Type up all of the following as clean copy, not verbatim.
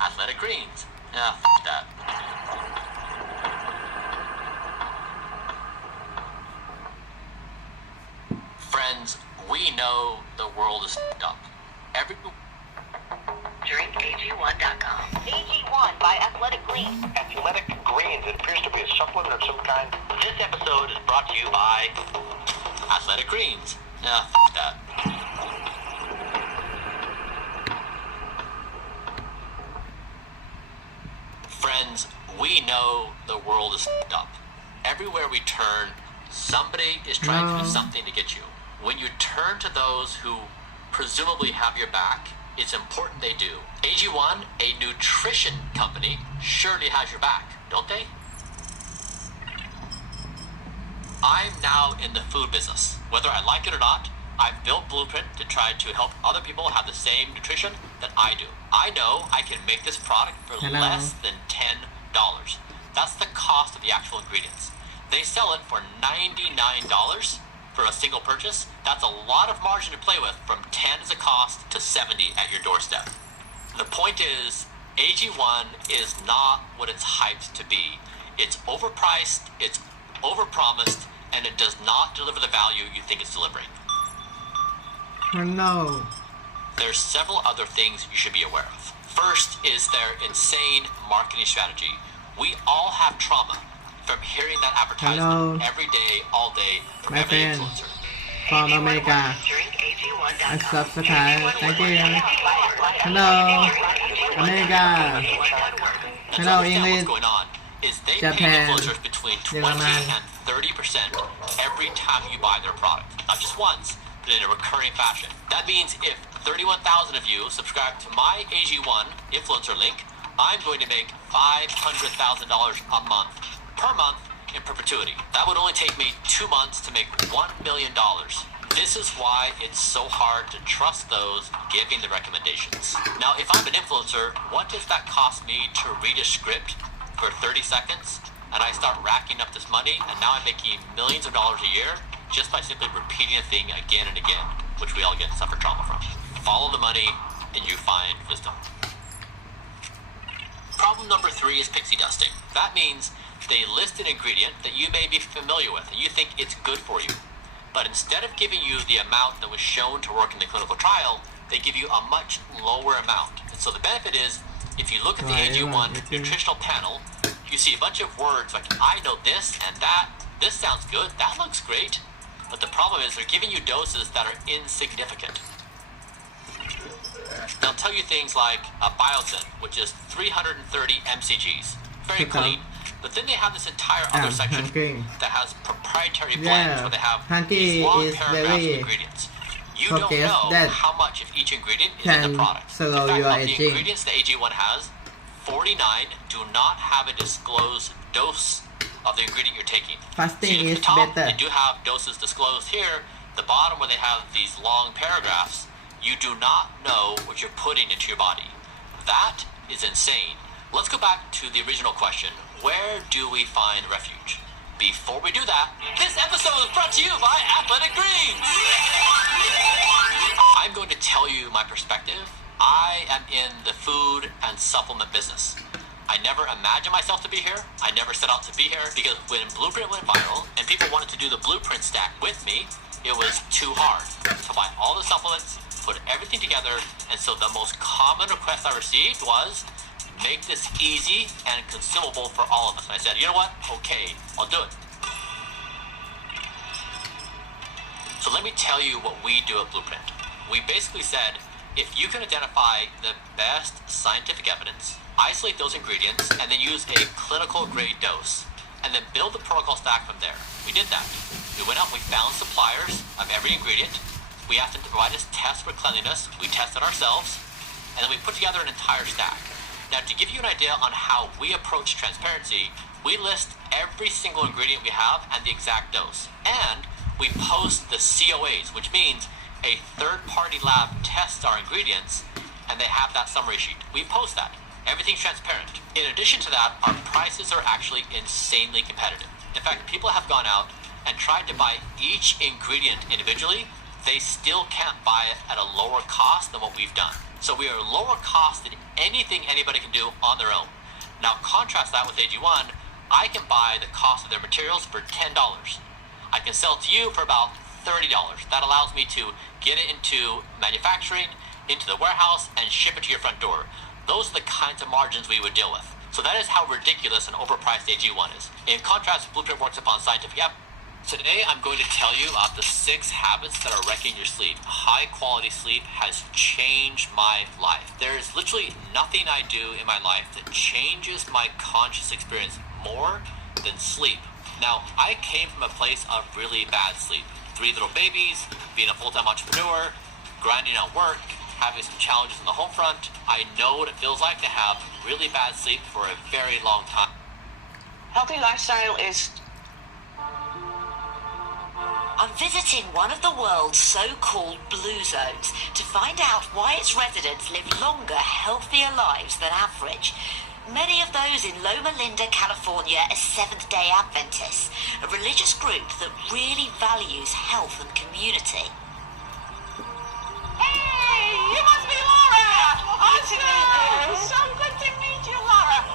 Athletic Greens. Yeah, that. Friends, we know the world is up. Drink AG1.com. AG1 by Athletic Greens. Athletic Greens. It appears to be a supplement of some kind. This episode is brought to you by Athletic Greens. Yeah, that. Friends, we know the world is up. Everywhere we turn, somebody is trying to do something to get you. When you turn to those who presumably have your back, it's important they do. AG1, a nutrition company, surely has your back, don't they? I'm now in the food business. Whether I like it or not, I've built Blueprint to try to help other people have the same nutrition that I do. I know I can make this product for less than $10. That's the cost of the actual ingredients. They sell it for $99 for a single purchase. That's a lot of margin to play with, from 10 as a cost to 70 at your doorstep. The point is, AG1 is not what it's hyped to be. It's overpriced, it's overpromised, and it does not deliver the value you think it's delivering. No. There's several other things you should be aware of. First is their insane marketing strategy. We all have trauma from hearing that advertisement every day, all day, from my every friend influencer. from America. I subscribe. Thank you. Hello, America. Hello, English. What's going on is they Japan. pay influencers between 20 German. and 30% every time you buy their product. Not just once, but in a recurring fashion. That means if 31,000 of you subscribe to my AG1 influencer link, I'm going to make $500,000 a month, per month, in perpetuity. That would only take me 2 months to make $1 million. This is why it's so hard to trust those giving the recommendations. Now, if I'm an influencer, what does that cost me to read a script for 30 seconds? And I start racking up this money, and now I'm making millions of dollars a year just by simply repeating a thing again and again, which we all get suffer trauma from. Follow the money, and you find wisdom. Problem number 3 is pixie dusting. That means they list an ingredient that you may be familiar with, and you think it's good for you. But instead of giving you the amount that was shown to work in the clinical trial, they give you a much lower amount. And so the benefit is, if you look at the AG1 nutritional panel, you see a bunch of words like, I know this and that, this sounds good, that looks great. But the problem is they're giving you doses that are insignificant. They'll tell you things like a biotin, which is 330 mcgs, very clean. But then they have this entire other section that has proprietary blends where they have these long paragraphs of ingredients. You don't know how much of each ingredient is in the product. In fact, of the ingredients the AG1 has, 49 do not have a disclosed dose of the ingredient you're taking. Fasting See, at is the top, better. they do have doses disclosed here. The bottom, where they have these long paragraphs, you do not know what you're putting into your body. That is insane. Let's go back to the original question. Where do we find refuge? Before we do that, this episode is brought to you by Athletic Greens. I'm going to tell you my perspective. I am in the food and supplement business. I never imagined myself to be here. I never set out to be here because when Blueprint went viral and people wanted to do the Blueprint stack with me, it was too hard to buy all the supplements, put everything together, and so the most common request I received was, make this easy and consumable for all of us. And I said, you know what? Okay, I'll do it. So let me tell you what we do at Blueprint. We basically said, if you can identify the best scientific evidence, isolate those ingredients, and then use a clinical grade dose, and then build the protocol stack from there. We did that. We went out and we found suppliers of every ingredient. We asked them to provide us tests for cleanliness. We tested ourselves, and then we put together an entire stack. Now, to give you an idea on how we approach transparency, we list every single ingredient we have and the exact dose. And we post the COAs, which means a third-party lab tests our ingredients, and they have that summary sheet. We post that. Everything's transparent. In addition to that, our prices are actually insanely competitive. In fact, people have gone out and tried to buy each ingredient individually. They still can't buy it at a lower cost than what we've done. So we are lower cost than anything anybody can do on their own. Now contrast that with AG1, I can buy the cost of their materials for $10. I can sell it to you for about $30. That allows me to get it into manufacturing, into the warehouse, and ship it to your front door. Those are the kinds of margins we would deal with. So that is how ridiculous and overpriced AG1 is. In contrast, Blueprint works upon scientific evidence. Today, I'm going to tell you about the 6 habits that are wrecking your sleep. High quality sleep has changed my life. There is literally nothing I do in my life that changes my conscious experience more than sleep. Now, I came from a place of really bad sleep. 3 little babies, being a full-time entrepreneur, grinding at work, having some challenges on the home front. I know what it feels like to have really bad sleep for a very long time. Healthy lifestyle is... I'm visiting one of the world's so-called blue zones to find out why its residents live longer, healthier lives than average. Many of those in Loma Linda, California, are Seventh-day Adventists, a religious group that really values health and community. Hey, you must be Laura! Awesome! So good to meet you, Laura.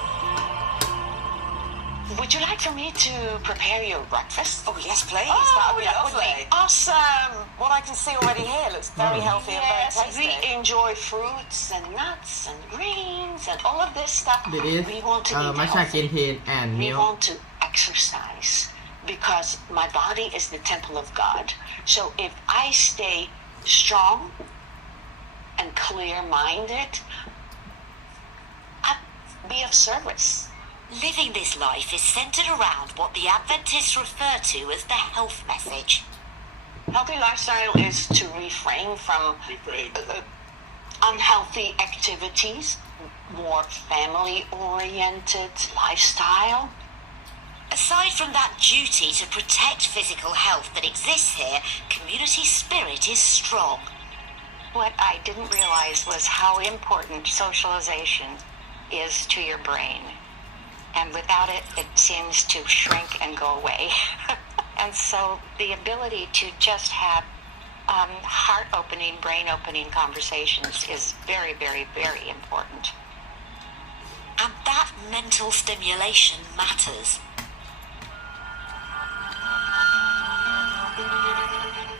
Would you like for me to prepare your breakfast? Oh, yes, please. Oh, That would be that would lovely. be awesome. What I can see already here looks very healthy Yes, and very tasty. we enjoy fruits and nuts and greens and all of this stuff. This is We want to eat matcha green healthy. tea and We milk. want to exercise because my body is the temple of God. So if I stay strong and clear-minded, I'll be of service. Living this life is centered around what the Adventists refer to as the health message. Healthy lifestyle is to refrain from unhealthy activities, more family-oriented lifestyle. Aside from that duty to protect physical health that exists here, community spirit is strong. What I didn't realize was how important socialization is to your brain. And without it, it seems to shrink and go away. And so the ability to just have heart-opening, brain-opening conversations is very, very, very important. And that mental stimulation matters.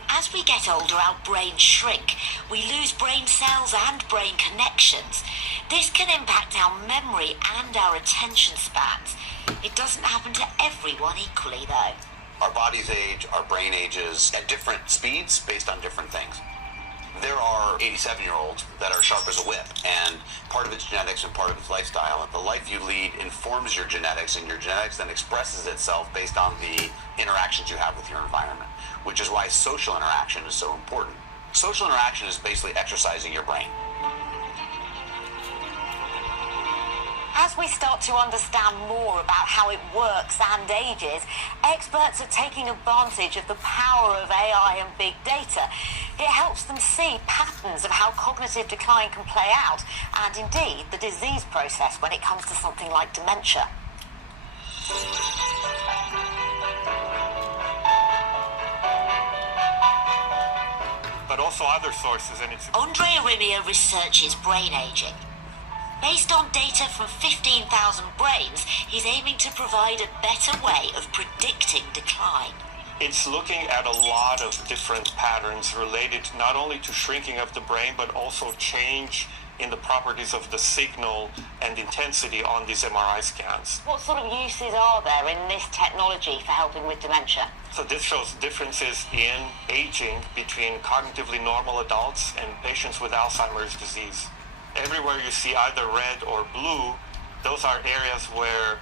As we get older, our brains shrink. We lose brain cells and brain connections. This can impact our memory and our attention spans. It doesn't happen to everyone equally, though. Our bodies age, our brain ages at different speeds based on different things. There are 87-year-olds that are sharp as a whip, and part of it's genetics and part of it's lifestyle. The life you lead informs your genetics, and your genetics then expresses itself based on the interactions you have with your environment, which is why social interaction is so important. Social interaction is basically exercising your brain. As we start to understand more about how it works and ages, experts are taking advantage of the power of AI and big data. It helps them see patterns of how cognitive decline can play out, and indeed the disease process when it comes to something like dementia. But also other sources, and it's... Andre Arimia researches brain aging. Based on data from 15,000 brains, he's aiming to provide a better way of predicting decline. It's looking at a lot of different patterns related not only to shrinking of the brain, but also change in the properties of the signal and intensity on these MRI scans. What sort of uses are there in this technology for helping with dementia? So this shows differences in aging between cognitively normal adults and patients with Alzheimer's disease. Everywhere you see either red or blue, those are areas where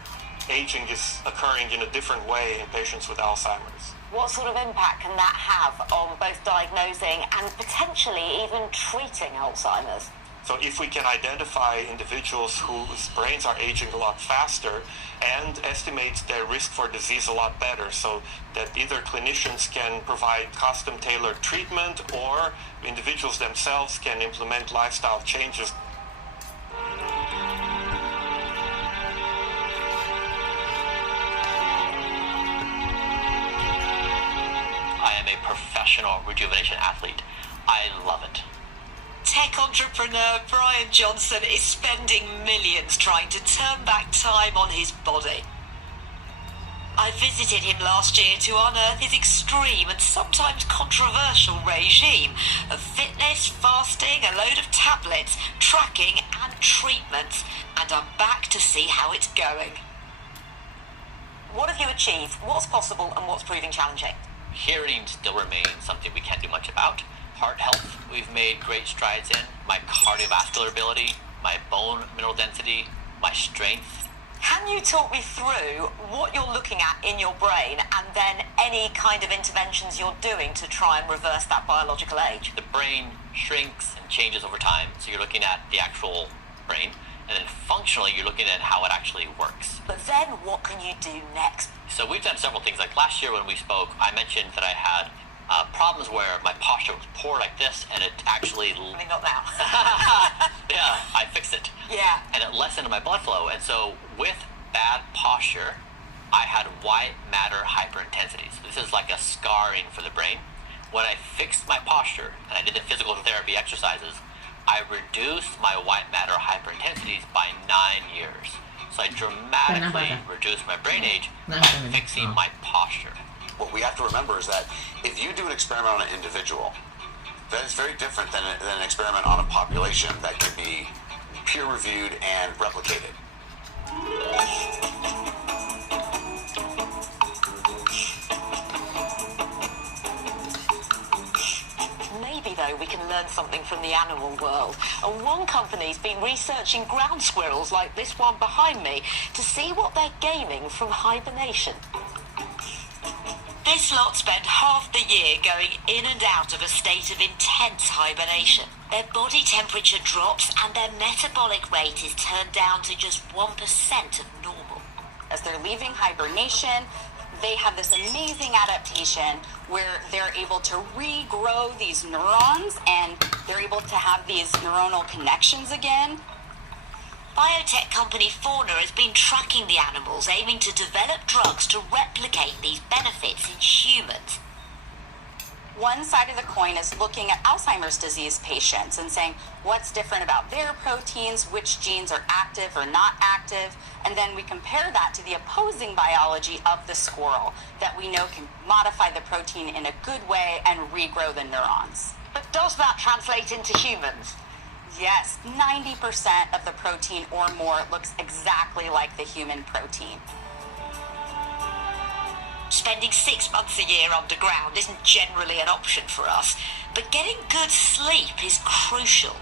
aging is occurring in a different way in patients with Alzheimer's. What sort of impact can that have on both diagnosing and potentially even treating Alzheimer's? So if we can identify individuals whose brains are aging a lot faster and estimate their risk for disease a lot better, so that either clinicians can provide custom-tailored treatment or individuals themselves can implement lifestyle changes. I am a professional rejuvenation athlete. I love it. Tech entrepreneur Brian Johnson is spending millions trying to turn back time on his body. I visited him last year to unearth his extreme and sometimes controversial regime of fitness, fasting, a load of tablets, tracking and treatments, and I'm back to see how it's going. What have you achieved? What's possible and what's proving challenging? Hearing still remains something we can't do much about. Heart health, we've made great strides in. My cardiovascular ability, my bone mineral density, my strength. Can you talk me through what you're looking at in your brain and then any kind of interventions you're doing to try and reverse that biological age? The brain shrinks and changes over time, so you're looking at the actual brain, and then functionally you're looking at how it actually works. But then what can you do next? So we've done several things. Like last year when we spoke, I mentioned that I had problems where my posture was poor like this, and it actually... I mean, not now. Yeah, I fixed it. Yeah. And it lessened my blood flow. And so with bad posture, I had white matter hyperintensity. So this is like a scarring for the brain. When I fixed my posture, and I did the physical therapy exercises, I reduced my white matter hyperintensities by 9 years. So I dramatically reduced my brain age by fixing my posture. What we have to remember is that if you do an experiment on an individual, that is very different than an experiment on a population that can be peer-reviewed and replicated. Maybe, though, we can learn something from the animal world. And one company's been researching ground squirrels like this one behind me to see what they're gaining from hibernation. This lot spend half the year going in and out of a state of intense hibernation. Their body temperature drops and their metabolic rate is turned down to just 1% of normal. As they're leaving hibernation, they have this amazing adaptation where they're able to regrow these neurons and they're able to have these neuronal connections again. Biotech company Fauna has been tracking the animals, aiming to develop drugs to replicate these benefits in humans. One side of the coin is looking at Alzheimer's disease patients and saying what's different about their proteins, which genes are active or not active, and then we compare that to the opposing biology of the squirrel that we know can modify the protein in a good way and regrow the neurons. But does that translate into humans? Yes, 90% of the protein or more looks exactly like the human protein. Spending 6 months a year underground isn't generally an option for us, but getting good sleep is crucial.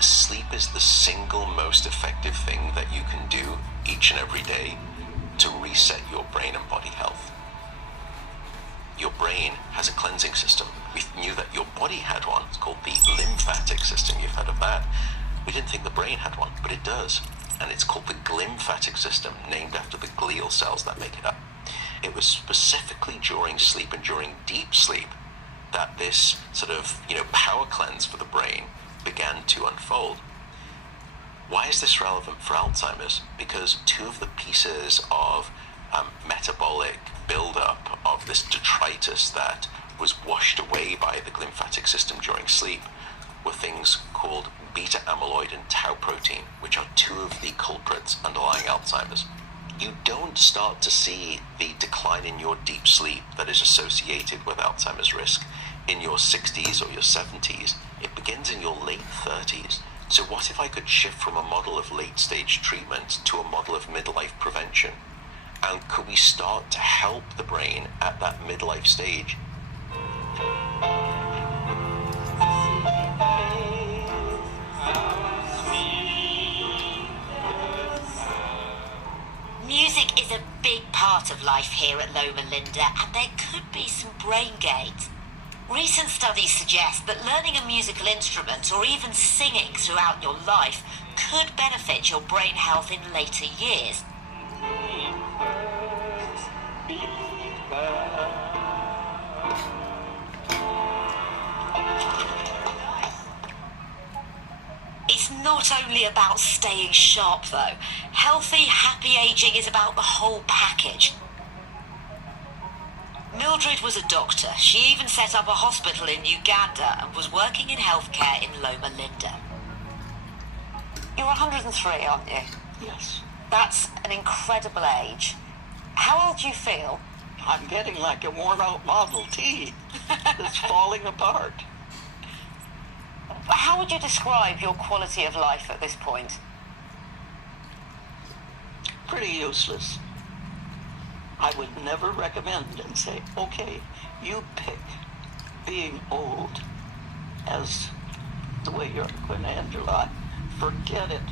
Sleep is the single most effective thing that you can do each and every day to reset your brain and body health. Your brain has a cleansing system. We knew that your body had one. It's called the lymphatic system. You've heard of that. We didn't think the brain had one, but it does. And it's called the glymphatic system, named after the glial cells that make it up. It was specifically during sleep and during deep sleep that this sort of, power cleanse for the brain began to unfold. Why is this relevant for Alzheimer's? Because two of the pieces of metabolic buildup of this detritus that was washed away by the glymphatic system during sleep were things called beta amyloid and tau protein, which are two of the culprits underlying Alzheimer's. You don't start to see the decline in your deep sleep that is associated with Alzheimer's risk in your 60s or your 70s. it begins in your late 30s. So what if I could shift from a model of late-stage treatment to a model of midlife prevention? And could we start to help the brain at that midlife stage? Music is a big part of life here at Loma Linda, and there could be some brain gains. Recent studies suggest that learning a musical instrument or even singing throughout your life could benefit your brain health in later years. It's not only about staying sharp though. Healthy, happy aging is about the whole package. Mildred was a doctor. She even set up a hospital in Uganda and was working in healthcare in Loma Linda. You're 103, aren't you? Yes. That's an incredible age. How old do you feel? I'm getting like a worn-out Model T that's falling apart. How would you describe your quality of life at this point? Pretty useless. I would never recommend and say, okay, you pick being old as the way you're going to end your life. Forget it.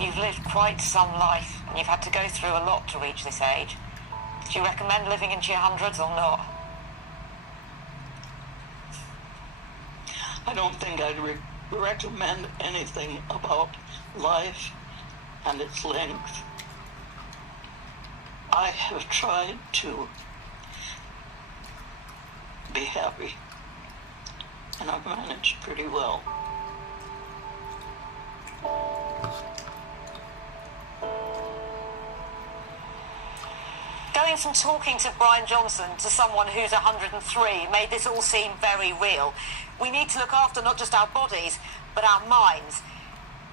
You've lived quite some life, and you've had to go through a lot to reach this age. Do you recommend living into your hundreds or not? I don't think I'd recommend anything about life and its length. I have tried to be happy, and I've managed pretty well. Going from talking to Brian Johnson to someone who's 103 made this all seem very real. We need to look after not just our bodies, but our minds.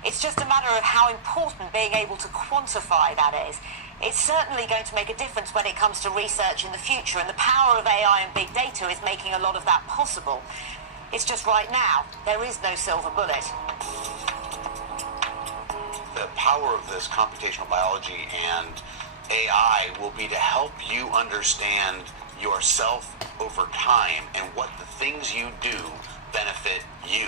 It's just a matter of how important being able to quantify that is. It's certainly going to make a difference when it comes to research in the future, and the power of AI and big data is making a lot of that possible. It's just right now, there is no silver bullet. The power of this computational biology and AI will be to help you understand yourself over time and what the things you do benefit you.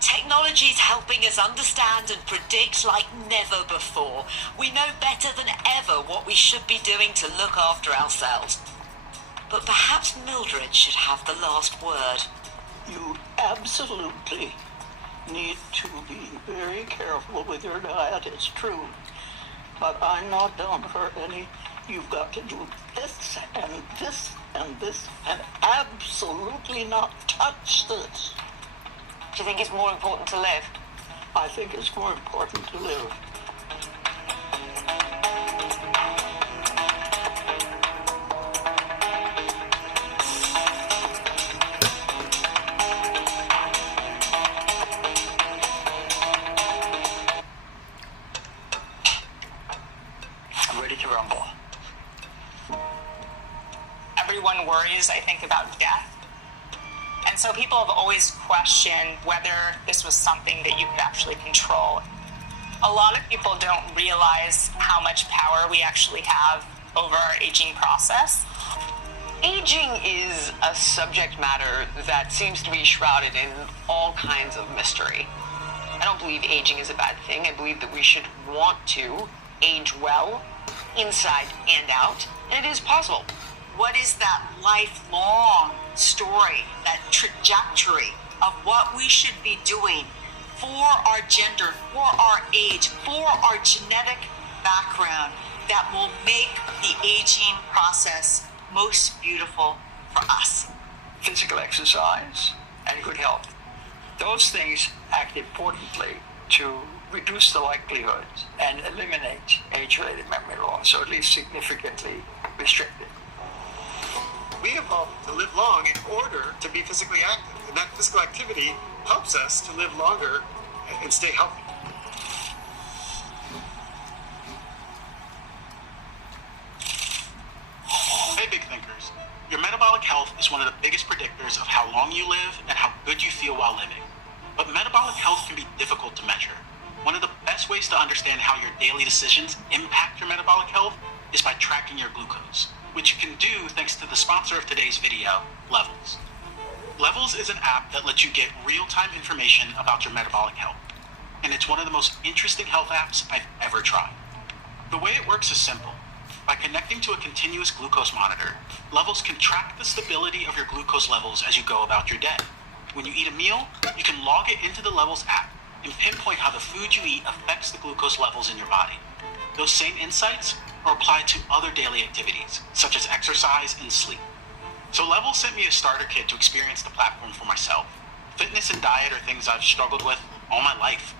Technology is helping us understand and predict like never before. We know better than ever what we should be doing to look after ourselves. But perhaps Mildred should have the last word. You absolutely need to be very careful with your diet, it's true. But I'm not down for any, you've got to do this and this and this and absolutely not touch this. Do you think it's more important to live? I think it's more important to live. Ready to rumble. Everyone worries, I think, about death. And so people have always questioned whether this was something that you could actually control. A lot of people don't realize how much power we actually have over our aging process. Aging is a subject matter that seems to be shrouded in all kinds of mystery. I don't believe aging is a bad thing. I believe that we should want to age well, inside and out, and it is possible. What is that lifelong story, that trajectory of what we should be doing for our gender, for our age, for our genetic background that will make the aging process most beautiful for us? Physical exercise and good health. Those things act importantly to reduce the likelihood and eliminate age-related memory loss, or at least significantly restrict it. We evolved to live long in order to be physically active, and that physical activity helps us to live longer and stay healthy. Hey, big thinkers. Your metabolic Metabolic health is one of the biggest predictors of how long you live and how good you feel while living. But metabolic health can be difficult to measure. One of the best ways to understand how your daily decisions impact your metabolic health is by tracking your glucose, which you can do thanks to the sponsor of today's video, Levels. Levels is an app that lets you get real-time information about your metabolic health, and it's one of the most interesting health apps I've ever tried. The way it works is simple. By connecting to a continuous glucose monitor, Levels can track the stability of your glucose levels as you go about your day. When you eat a meal, you can log it into the Levels app and pinpoint how the food you eat affects the glucose levels in your body. Those same insights are applied to other daily activities, such as exercise and sleep. So Levels sent me a starter kit to experience the platform for myself. Fitness and diet are things I've struggled with all my life.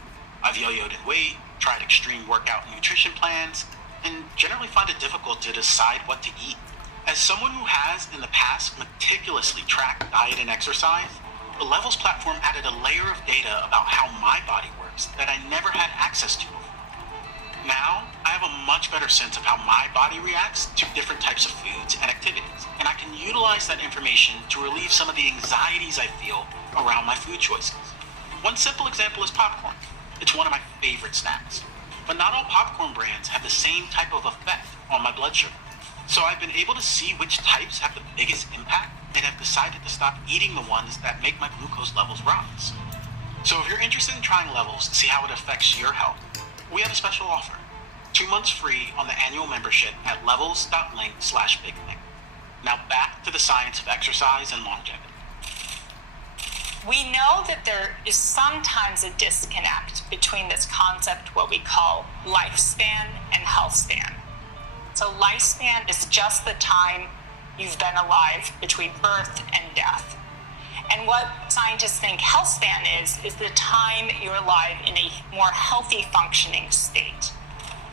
I've yo-yoed in weight, tried extreme workout and nutrition plans, and generally find it difficult to decide what to eat. As someone who has, in the past, meticulously tracked diet and exercise, the Levels platform added a layer of data about how my body works that I never had access to before. Now, I have a much better sense of how my body reacts to different types of foods and activities, and I can utilize that information to relieve some of the anxieties I feel around my food choices. One simple example is popcorn. It's one of my favorite snacks. But not all popcorn brands have the same type of effect on my blood sugar. So I've been able to see which types have the biggest impact and have decided to stop eating the ones that make my glucose levels rise. So if you're interested in trying Levels to see how it affects your health, we have a special offer. 2 months free on the annual membership at levels.link/bigthing. Now back to the science of exercise and longevity. We know that there is sometimes a disconnect between this concept, what we call lifespan and health span. So lifespan is just the time you've been alive between birth and death. And what scientists think health span is the time you're alive in a more healthy functioning state.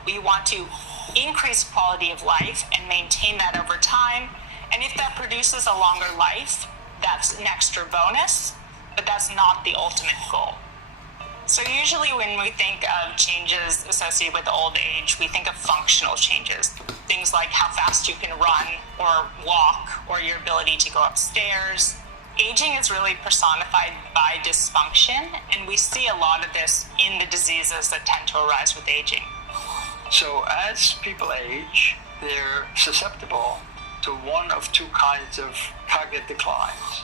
We want to increase quality of life and maintain that over time. And if that produces a longer life, that's an extra bonus, but that's not the ultimate goal. So usually when we think of changes associated with old age, we think of functional changes. Things like how fast you can run or walk, or your ability to go upstairs. Aging is really personified by dysfunction, and we see a lot of this in the diseases that tend to arise with aging. So as people age, they're susceptible to one of two kinds of cognitive declines.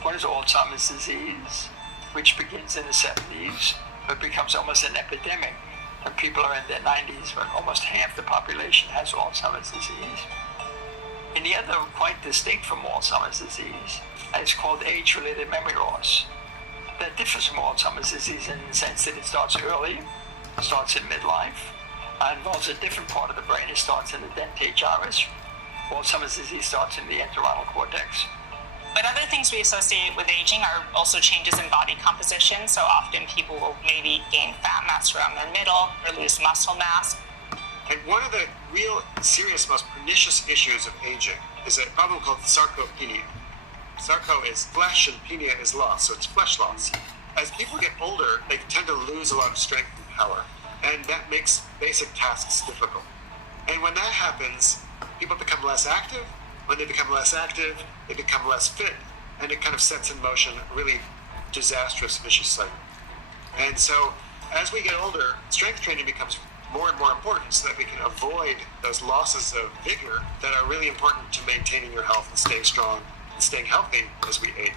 One is Alzheimer's disease, which begins in the 70s, but becomes almost an epidemic when people are in their 90s, when almost half the population has Alzheimer's disease. And the other, quite distinct from Alzheimer's disease, is called age-related memory loss. That differs from Alzheimer's disease in the sense that it starts early, starts in midlife, involves a different part of the brain. It starts in the dentate gyrus. Alzheimer's disease starts in the entorhinal cortex. But other things we associate with aging are also changes in body composition. So often people will maybe gain fat mass around their middle or lose muscle mass. And one of the real serious, most pernicious issues of aging is a problem called sarcopenia. Sarco is flesh and penia is loss, so it's flesh loss. As people get older, they tend to lose a lot of strength and power, and that makes basic tasks difficult. And when that happens, people become less active. When they become less active, they become less fit, and it kind of sets in motion a really disastrous, vicious cycle. And so, as we get older, strength training becomes more and more important so that we can avoid those losses of vigor that are really important to maintaining your health and staying strong and staying healthy as we age.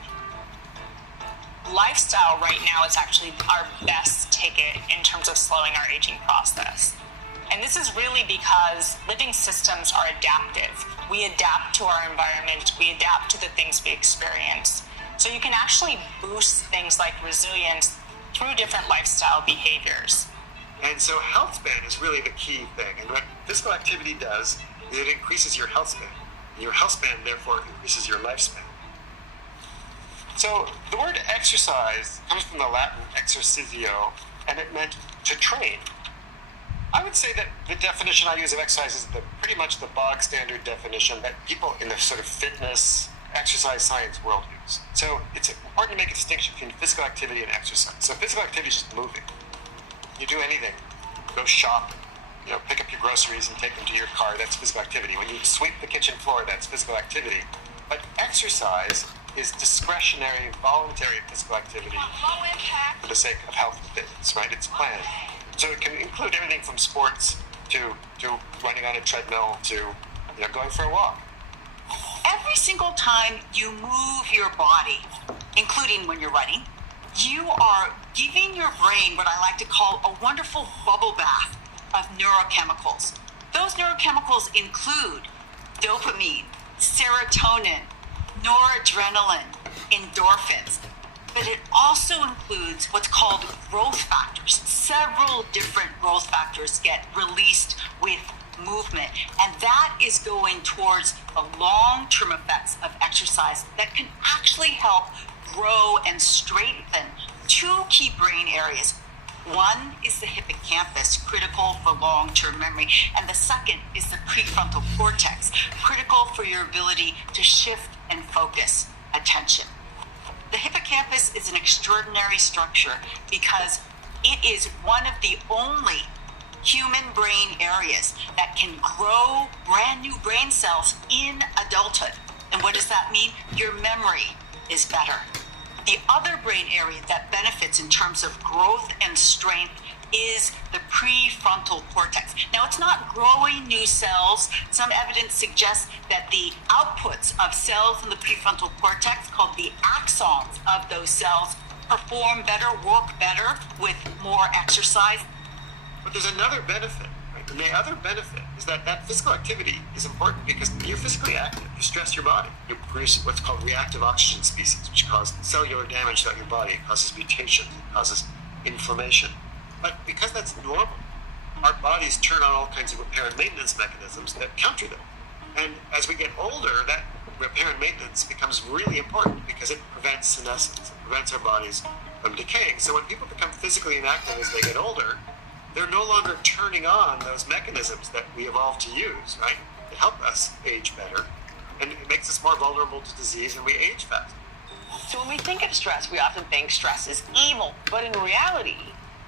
Lifestyle right now is actually our best ticket in terms of slowing our aging process. And this is really because living systems are adaptive. We adapt to our environment, we adapt to the things we experience. So you can actually boost things like resilience through different lifestyle behaviors. And so health span is really the key thing. And what physical activity does is it increases your health span. And your health span, therefore, increases your lifespan. So the word exercise comes from the Latin exercitio, and it meant to train. I would say that the definition I use of exercise is pretty much the bog standard definition that people in the sort of fitness, exercise science world use. So it's important to make a distinction between physical activity and exercise. So physical activity is just moving. You do anything. Go shopping. Pick up your groceries and take them to your car. That's physical activity. When you sweep the kitchen floor, that's physical activity. But exercise is discretionary, voluntary physical activity for the sake of health and fitness, right? It's planned. So it can include everything from sports to running on a treadmill to going for a walk. Every single time you move your body, including when you're running, you are giving your brain what I like to call a wonderful bubble bath of neurochemicals. Those neurochemicals include dopamine, serotonin, noradrenaline, endorphins, but it also includes what's called growth factors. Several different growth factors get released with movement, and that is going towards the long-term effects of exercise that can actually help grow and strengthen two key brain areas. One is the hippocampus, critical for long-term memory, and the second is the prefrontal cortex, critical for your ability to shift and focus attention. The hippocampus is an extraordinary structure because it is one of the only human brain areas that can grow brand new brain cells in adulthood. And what does that mean? Your memory is better. The other brain area that benefits in terms of growth and strength is the prefrontal cortex. Now, it's not growing new cells. Some evidence suggests that the outputs of cells in the prefrontal cortex, called the axons of those cells, perform better, work better with more exercise. But there's another benefit, right? And the other benefit is that physical activity is important because you're physically active. You stress your body. You produce what's called reactive oxygen species, which cause cellular damage throughout your body. It causes mutations. It causes inflammation. But because that's normal, our bodies turn on all kinds of repair and maintenance mechanisms that counter them. And as we get older, that repair and maintenance becomes really important because it prevents senescence. It prevents our bodies from decaying. So when people become physically inactive as they get older, they're no longer turning on those mechanisms that we evolved to use, right? To help us age better. And it makes us more vulnerable to disease and we age faster. So when we think of stress, we often think stress is evil. But in reality,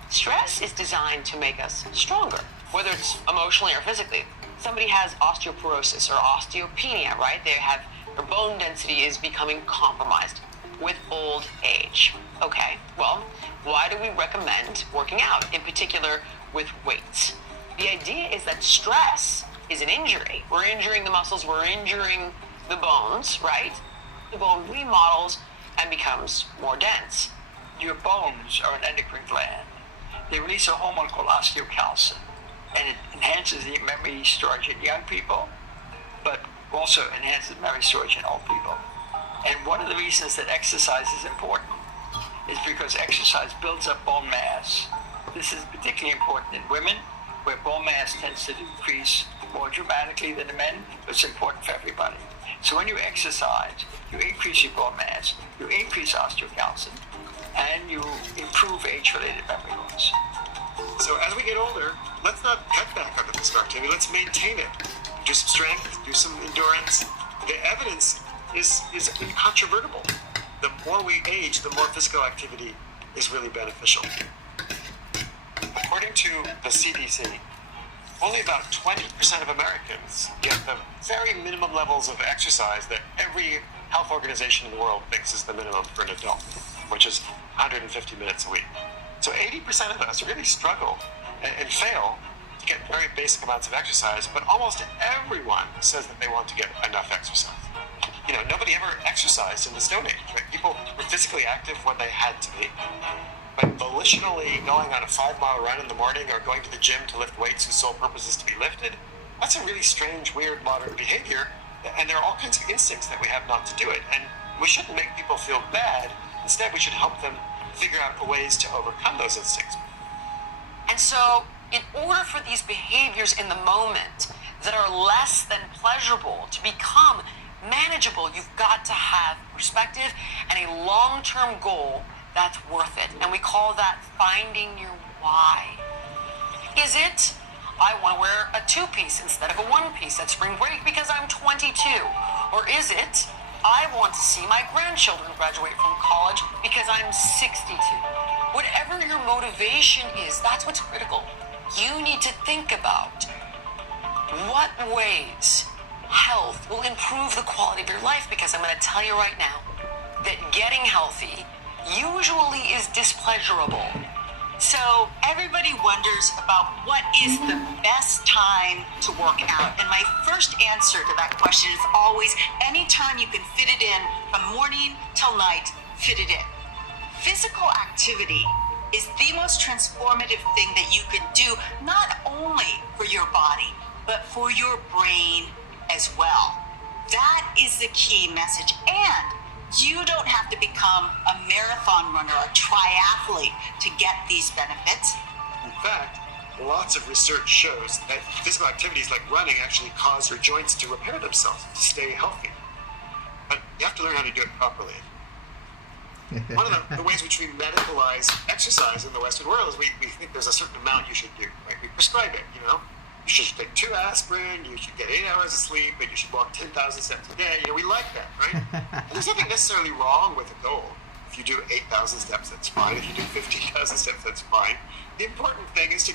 stress is designed to make us stronger, whether it's emotionally or physically. Somebody has osteoporosis or osteopenia, right? Their bone density is becoming compromised with old age. Okay, well, why do we recommend working out, in particular with weights? The idea is that stress is an injury. We're injuring the muscles, we're injuring the bones, right? The bone remodels and becomes more dense. Your bones are an endocrine gland. They release a hormone called osteocalcin, and it enhances the memory storage in young people, but also enhances memory storage in old people. And one of the reasons that exercise is important is because exercise builds up bone mass. This is particularly important in women, where bone mass tends to decrease more dramatically than in men, but it's important for everybody. So when you exercise, you increase your bone mass, you increase osteocalcin, and you improve age-related memory loss. So as we get older, let's not cut back on the physical activity, let's maintain it. Do some strength, do some endurance. The evidence is incontrovertible. The more we age, the more physical activity is really beneficial. According to the CDC, only about 20% of Americans get the very minimum levels of exercise that every health organization in the world thinks is the minimum for an adult, which is 150 minutes a week. So 80% of us really struggle and fail to get very basic amounts of exercise, but almost everyone says that they want to get enough exercise. Nobody ever exercised in the Stone Age, right? People were physically active when they had to be. But volitionally going on a 5-mile run in the morning or going to the gym to lift weights whose sole purpose is to be lifted, that's a really strange, weird modern behavior. And there are all kinds of instincts that we have not to do it. And we shouldn't make people feel bad. Instead, we should help them figure out ways to overcome those instincts. And so, in order for these behaviors in the moment that are less than pleasurable to become manageable, you've got to have perspective and a long-term goal that's worth it. And we call that finding your why. Is it, I want to wear a 2-piece instead of a 1-piece at spring break because I'm 22? Or is it, I want to see my grandchildren graduate from college because I'm 62? Whatever your motivation is, that's what's critical. You need to think about what ways health will improve the quality of your life, because I'm going to tell you right now that getting healthy usually is displeasurable. So everybody wonders about what is the best time to work out. And my first answer to that question is always anytime you can fit it in from morning till night, fit it in. Physical activity is the most transformative thing that you can do, not only for your body, but for your brain as well. That is the key message. And you don't have to become a marathon runner, a triathlete to get these benefits. In fact, lots of research shows that physical activities like running actually cause your joints to repair themselves, to stay healthy. But you have to learn how to do it properly. One of the ways which we medicalize exercise in the Western world is we think there's a certain amount you should do. Like we prescribe it, you know? You should take 2 aspirin, you should get 8 hours of sleep, and you should walk 10,000 steps a day. You know, we like that, right? And there's nothing necessarily wrong with a goal. If you do 8,000 steps, that's fine. If you do 15,000 steps, that's fine. The important thing is to